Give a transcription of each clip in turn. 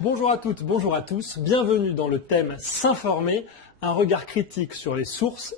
Bonjour à toutes, bonjour à tous, bienvenue dans le thème S'informer, un regard critique sur les sources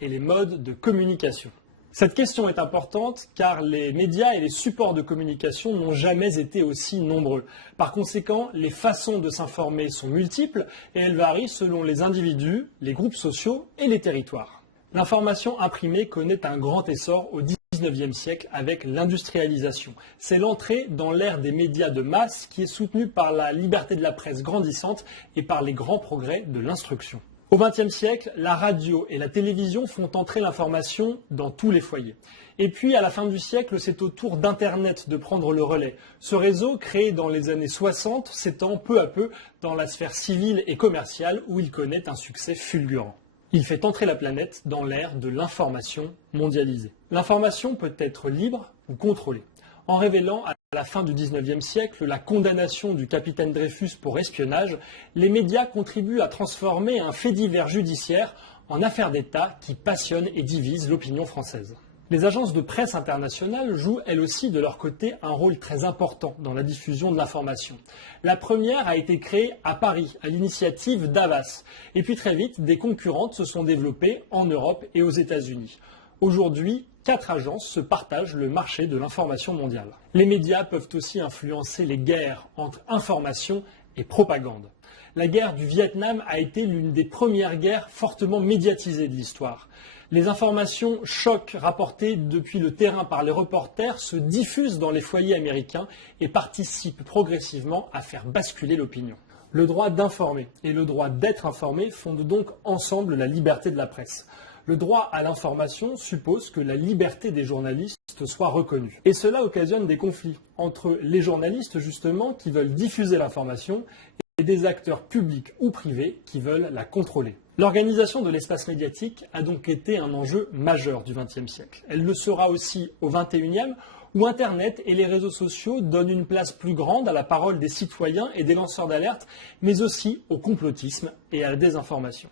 et les modes de communication. Cette question est importante car les médias et les supports de communication n'ont jamais été aussi nombreux. Par conséquent, les façons de s'informer sont multiples et elles varient selon les individus, les groupes sociaux et les territoires. L'information imprimée connaît un grand essor au XIXe siècle avec l'industrialisation. C'est l'entrée dans l'ère des médias de masse qui est soutenue par la liberté de la presse grandissante et par les grands progrès de l'instruction. Au XXe siècle, la radio et la télévision font entrer l'information dans tous les foyers. Et puis, à la fin du siècle, c'est au tour d'Internet de prendre le relais. Ce réseau, créé dans les années 60, s'étend peu à peu dans la sphère civile et commerciale où il connaît un succès fulgurant. Il fait entrer la planète dans l'ère de l'information mondialisée. L'information peut être libre ou contrôlée. En révélant à la fin du XIXe siècle la condamnation du capitaine Dreyfus pour espionnage, les médias contribuent à transformer un fait divers judiciaire en affaire d'État qui passionne et divise l'opinion française. Les agences de presse internationales jouent elles aussi de leur côté un rôle très important dans la diffusion de l'information. La première a été créée à Paris, à l'initiative d'Havas. Et puis très vite, des concurrentes se sont développées en Europe et aux États-Unis. Aujourd'hui, 4 agences se partagent le marché de l'information mondiale. Les médias peuvent aussi influencer les guerres entre information et propagande. La guerre du Vietnam a été l'une des premières guerres fortement médiatisées de l'histoire. Les informations chocs rapportées depuis le terrain par les reporters se diffusent dans les foyers américains et participent progressivement à faire basculer l'opinion. Le droit d'informer et le droit d'être informé fondent donc ensemble la liberté de la presse. Le droit à l'information suppose que la liberté des journalistes soit reconnue. Et cela occasionne des conflits entre les journalistes justement qui veulent diffuser l'information et des acteurs publics ou privés qui veulent la contrôler. L'organisation de l'espace médiatique a donc été un enjeu majeur du XXe siècle. Elle le sera aussi au XXIe, où Internet et les réseaux sociaux donnent une place plus grande à la parole des citoyens et des lanceurs d'alerte, mais aussi au complotisme et à la désinformation.